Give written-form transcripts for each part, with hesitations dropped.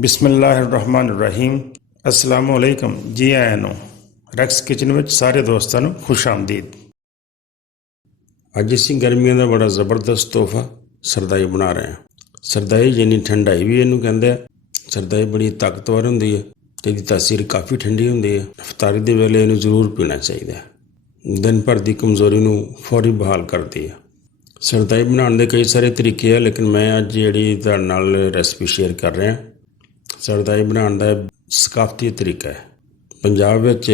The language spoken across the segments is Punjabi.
ਬਿਸਮਿਲ੍ਲਾਹਿਰਰਹਿਮਾਨਿਰਰਹੀਮ। अस्सलाम वालेकुम जी आया ਨੂੰ ਰੈਕਸ ਕਿਚਨ ਵਿੱਚ ਸਾਰੇ ਦੋਸਤਾਂ ਨੂੰ ਖੁਸ਼ ਆਮਦੀਦ। ਅੱਜ ਅਸੀਂ ਗਰਮੀਆਂ ਦਾ ਬੜਾ ਜ਼ਬਰਦਸਤ ਤੋਹਫਾ ਸਰਦਾਈ ਬਣਾ ਰਹੇ ਹਾਂ। ਸਰਦਾਈ ਯਾਨੀ ਠੰਡਾਈ ਵੀ ਇਹਨੂੰ ਕਹਿੰਦੇ ਆ। ਸਰਦਾਈ ਬੜੀ ਤਾਕਤਵਰ ਹੁੰਦੀ ਹੈ ਤੇ ਇਹਦੀ ਤਾਸੀਰ ਕਾਫੀ ਠੰਡੀ ਹੁੰਦੀ ਹੈ। ਇਫਤਾਰੀ ਦੇ ਵੇਲੇ ਇਹਨੂੰ ਜ਼ਰੂਰ ਪੀਣਾ ਚਾਹੀਦਾ ਹੈ। ਦਿਨ ਭਰ ਦੀ ਕਮਜ਼ੋਰੀ ਨੂੰ ਫੌਰੀ ਬਹਾਲ ਕਰਦੀ ਹੈ। ਸਰਦਾਈ ਬਣਾਉਣ ਦੇ ਕਈ ਸਾਰੇ ਤਰੀਕੇ ਆ, ਲੇਕਿਨ ਮੈਂ ਅੱਜ ਜਿਹੜੀ ਤੁਹਾਡੇ ਨਾਲ ਰੈਸਪੀ ਸ਼ੇਅਰ ਕਰ ਰਿਹਾ ਸਰਦਾਈ ਬਣਾਉਣ ਦਾ ਸਕਾਫਤੀ ਤਰੀਕਾ ਹੈ। ਪੰਜਾਬ ਵਿੱਚ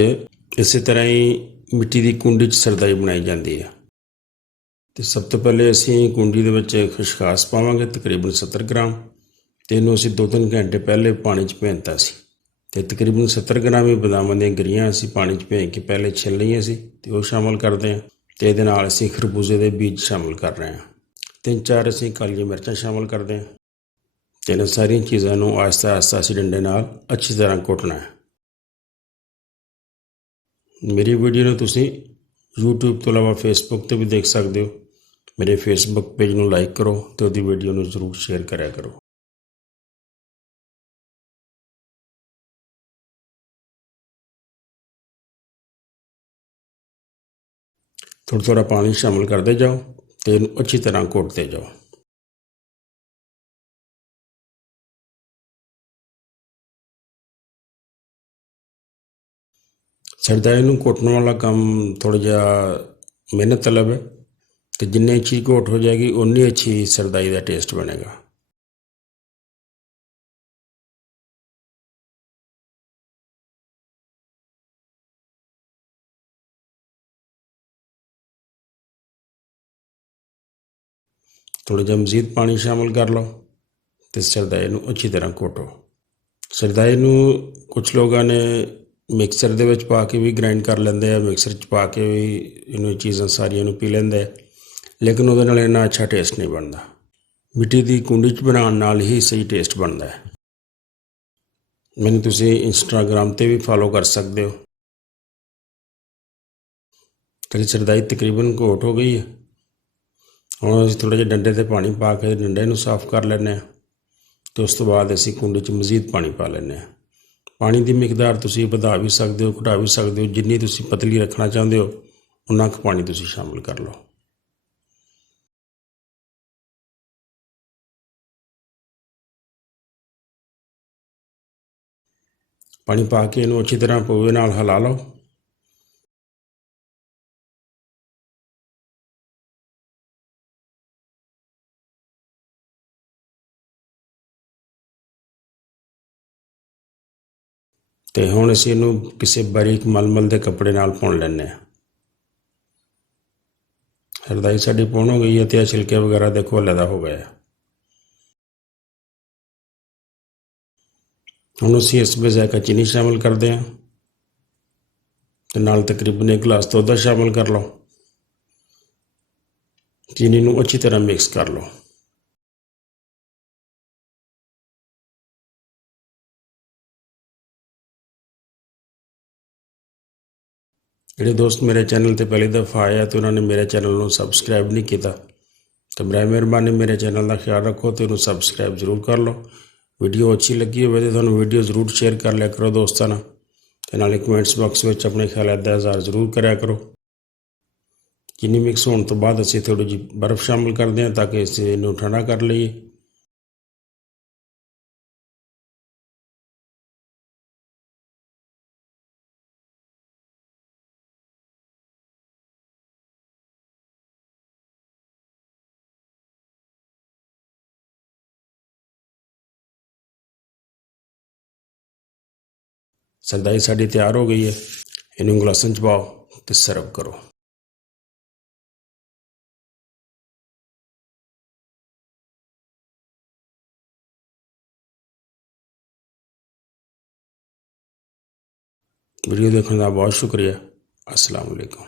ਇਸੇ ਤਰ੍ਹਾਂ ਹੀ ਮਿੱਟੀ ਦੀ ਕੁੰਡੀ 'ਚ ਸਰਦਾਈ ਬਣਾਈ ਜਾਂਦੀ ਹੈ। ਅਤੇ ਸਭ ਤੋਂ ਪਹਿਲੇ ਅਸੀਂ ਕੁੰਡੀ ਦੇ ਵਿੱਚ ਖਸਖਾਸ ਪਾਵਾਂਗੇ ਤਕਰੀਬਨ 70 ਗ੍ਰਾਮ, ਅਤੇ ਇਹਨੂੰ ਅਸੀਂ 2-3 ਘੰਟੇ ਪਹਿਲੇ ਪਾਣੀ 'ਚ ਭਿਓਂਤਾ ਸੀ। ਅਤੇ ਤਕਰੀਬਨ 70 ਗ੍ਰਾਮ ਹੀ ਬਦਾਮਾਂ ਦੀਆਂ ਗਿਰੀਆਂ ਅਸੀਂ ਪਾਣੀ 'ਚ ਭਿਓ ਕੇ ਪਹਿਲੇ ਛਿੱਲ ਲਈਆਂ ਸੀ ਅਤੇ ਉਹ ਸ਼ਾਮਿਲ ਕਰਦੇ ਹਾਂ। ਅਤੇ ਇਹਦੇ ਨਾਲ ਅਸੀਂ ਖਰਬੂਜ਼ੇ ਦੇ ਬੀਜ ਸ਼ਾਮਿਲ ਕਰ ਰਹੇ ਹਾਂ। 3-4 ਅਸੀਂ ਕਾਲੀਆਂ ਮਿਰਚਾਂ ਸ਼ਾਮਿਲ ਕਰਦੇ ਹਾਂ। ਅਤੇ ਇਹਨਾਂ ਸਾਰੀਆਂ ਚੀਜ਼ਾਂ ਨੂੰ ਆਹਿਸਤਾ ਆਹਿਸਤਾ ਅਸੀਂ ਡੰਡੇ ਨਾਲ ਅੱਛੀ ਤਰ੍ਹਾਂ ਕੁੱਟਣਾ ਹੈ। ਮੇਰੀ ਵੀਡੀਓ ਨੂੰ ਤੁਸੀਂ YouTube ਤੋਂ ਇਲਾਵਾ ਫੇਸਬੁੱਕ 'ਤੇ ਵੀ ਦੇਖ ਸਕਦੇ ਹੋ। ਮੇਰੇ ਫੇਸਬੁੱਕ ਪੇਜ ਨੂੰ ਲਾਈਕ ਕਰੋ ਅਤੇ ਉਹਦੀ ਵੀਡੀਓ ਨੂੰ ਜ਼ਰੂਰ ਸ਼ੇਅਰ ਕਰਿਆ ਕਰੋ। ਥੋੜ੍ਹਾ ਥੋੜ੍ਹਾ ਪਾਣੀ ਸ਼ਾਮਿਲ ਕਰਦੇ ਜਾਓ ਅਤੇ ਇਹਨੂੰ ਅੱਛੀ ਤਰ੍ਹਾਂ ਕੁੱਟਦੇ ਜਾਓ। ਸਰਦਾਈ ਨੂੰ ਕੁੱਟਣ ਵਾਲਾ ਕੰਮ ਥੋੜ੍ਹਾ ਜਿਹਾ ਮਿਹਨਤ ਤਲਬ ਹੈ, ਅਤੇ ਜਿੰਨੀ ਅੱਛੀ ਘੋਟ ਹੋ ਜਾਏਗੀ ਉਨੀ ਅੱਛੀ ਸਰਦਾਈ ਦਾ ਟੇਸਟ ਬਣੇਗਾ। ਥੋੜ੍ਹਾ ਜਿਹਾ ਮਜ਼ੀਦ ਪਾਣੀ ਸ਼ਾਮਿਲ ਕਰ ਲਓ ਅਤੇ ਸਰਦਾਈ ਨੂੰ ਅੱਛੀ ਤਰ੍ਹਾਂ ਘੋਟੋ। ਸਰਦਾਈ ਨੂੰ ਕੁਛ ਲੋਕਾਂ ਨੇ ਮਿਕਸਰ ਦੇ ਵਿੱਚ ਪਾ ਕੇ ਵੀ ਗ੍ਰਾਈਂਡ ਕਰ ਲੈਂਦੇ ਆ, ਮਿਕਸਰ 'ਚ ਪਾ ਕੇ ਵੀ ਇਹਨੂੰ ਚੀਜ਼ਾਂ ਸਾਰੀਆਂ ਨੂੰ ਪੀ ਲੈਂਦੇ ਆ, ਲੇਕਿਨ ਉਹਦੇ ਨਾਲ ਇੰਨਾ ਅੱਛਾ ਟੇਸਟ ਨਹੀਂ ਬਣਦਾ। ਮਿੱਟੀ ਦੀ ਕੁੰਡੀ 'ਚ ਬਣਾਉਣ ਨਾਲ ਹੀ ਸਹੀ ਟੇਸਟ ਬਣਦਾ ਹੈ। ਮੈਨੂੰ ਤੁਸੀਂ ਇੰਸਟਾਗ੍ਰਾਮ 'ਤੇ ਵੀ ਫੋਲੋ ਕਰ ਸਕਦੇ ਹੋ। ਤੇਰੀ ਸਰਦਾਈ ਤਕਰੀਬਨ ਘੋਟ ਹੋ ਗਈ ਹੈ। ਹੁਣ ਅਸੀਂ ਥੋੜ੍ਹਾ ਜਿਹਾ ਡੰਡੇ 'ਤੇ ਪਾਣੀ ਪਾ ਕੇ ਡੰਡੇ ਨੂੰ ਸਾਫ਼ ਕਰ ਲੈਂਦੇ ਹਾਂ, ਅਤੇ ਉਸ ਤੋਂ ਬਾਅਦ ਅਸੀਂ ਕੁੰਡੀ 'ਚ ਮਜ਼ੀਦ ਪਾਣੀ ਪਾ ਲੈਂਦੇ ਹਾਂ। ਪਾਣੀ ਦੀ ਮਿਕਦਾਰ ਤੁਸੀਂ ਵਧਾ ਵੀ ਸਕਦੇ ਹੋ, ਘਟਾ ਵੀ ਸਕਦੇ ਹੋ। ਜਿੰਨੀ ਤੁਸੀਂ ਪਤਲੀ ਰੱਖਣਾ ਚਾਹੁੰਦੇ ਹੋ ਉਨਾ ਕੁ ਪਾਣੀ ਤੁਸੀਂ ਸ਼ਾਮਿਲ ਕਰ ਲਓ। ਪਾਣੀ ਪਾ ਕੇ ਇਹਨੂੰ ਅੱਛੀ ਤਰ੍ਹਾਂ ਪੋਵੇ ਨਾਲ ਹਿਲਾ ਲਓ। ਅਤੇ ਹੁਣ ਅਸੀਂ ਇਹਨੂੰ ਕਿਸੇ ਬਾਰੀਕ ਮਲਮਲ ਦੇ ਕੱਪੜੇ ਨਾਲ ਪੁਣ ਲੈਂਦੇ ਹਾਂ। ਸਰਦਾਈ ਸਾਡੀ ਪੁਣ ਹੋ ਗਈ ਹੈ ਅਤੇ ਇਹ ਛਿਲਕੇ ਵਗੈਰਾ ਦੇਖੋ ਅਲੱਗਾ ਹੋ ਗਏ। ਹੁਣ ਅਸੀਂ ਇਸ ਵਿੱਚ ਜ਼ਾਇਕਾ ਚੀਨੀ ਸ਼ਾਮਿਲ ਕਰਦੇ ਹਾਂ ਅਤੇ ਨਾਲ ਤਕਰੀਬਨ 1 ਗਲਾਸ ਦੁੱਧ ਸ਼ਾਮਿਲ ਕਰ ਲਓ। ਚੀਨੀ ਨੂੰ ਅੱਛੀ ਤਰ੍ਹਾਂ ਮਿਕਸ ਕਰ ਲਓ। ਜਿਹੜੇ ਦੋਸਤ ਮੇਰੇ ਚੈਨਲ 'ਤੇ ਪਹਿਲੀ ਦਫਾ ਆਏ ਆ ਅਤੇ ਉਹਨਾਂ ਨੇ ਮੇਰੇ ਚੈਨਲ ਨੂੰ ਸਬਸਕ੍ਰਾਈਬ ਨਹੀਂ ਕੀਤਾ, ਤਾਂ ਬਰਾਏ ਮਿਹਰਬਾਨੀ ਮੇਰੇ ਚੈਨਲ ਦਾ ਖਿਆਲ ਰੱਖੋ ਅਤੇ ਉਹਨੂੰ ਸਬਸਕ੍ਰਾਈਬ ਜ਼ਰੂਰ ਕਰ ਲਓ। ਵੀਡੀਓ ਅੱਛੀ ਲੱਗੀ ਹੋਵੇ ਤਾਂ ਤੁਹਾਨੂੰ ਵੀਡੀਓ ਜ਼ਰੂਰ ਸ਼ੇਅਰ ਕਰ ਲਿਆ ਕਰੋ ਦੋਸਤਾਂ ਨਾਲ, ਅਤੇ ਨਾਲੇ ਕਮੈਂਟਸ ਬਾਕਸ ਵਿੱਚ ਆਪਣੇ ਖਿਆਲਾਂ ਦਾ ਇਜ਼ਹਾਰ ਜ਼ਰੂਰ ਕਰਿਆ ਕਰੋ। ਚੀਨੀ ਮਿਕਸ ਹੋਣ ਤੋਂ ਬਾਅਦ ਅਸੀਂ ਥੋੜ੍ਹੀ ਜਿਹੀ ਬਰਫ਼ ਸ਼ਾਮਿਲ ਕਰਦੇ ਹਾਂ ਤਾਂ ਕਿ ਅਸੀਂ ਇਹਨੂੰ ਠੰਡਾ ਕਰ ਲਈਏ। ਸਰਦਾਈ ਸਾਡੀ ਤਿਆਰ ਹੋ ਗਈ ਹੈ। ਇਹਨੂੰ ਗਲਾਸਾਂ 'ਚ ਪਾਓ ਅਤੇ ਸਰਵ ਕਰੋ। ਵੀਡੀਓ ਦੇਖਣ ਦਾ ਬਹੁਤ ਸ਼ੁਕਰੀਆ। अस्सलाम वालेकुम।